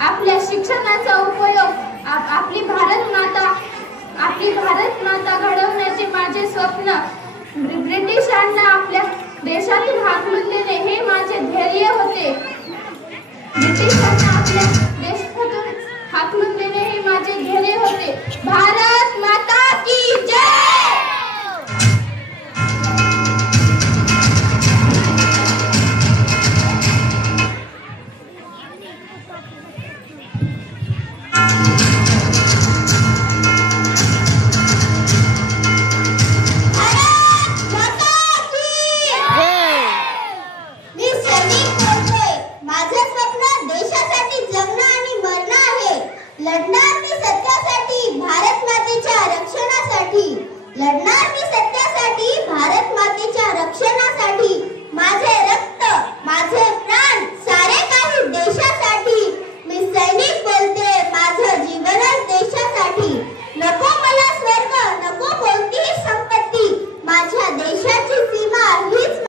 आपल्या शिक्षणाचा उपयोग आपली भारत माता घडवण्याचे माझे स्वप्न ब्रिटिशांना आपल्या देशातून हाकलून देणे हे माझे ध्येय होते. ब्रिटिशांना आपल्या देशातून हाकलून देणे हे माझे ध्येय होते. भारत माता की जय. लढणार मी सत्यासाठी, भारत मातेच्या रक्षणासाठी. लढणार मी सत्यासाठी, भारत मातेच्या रक्षणासाठी.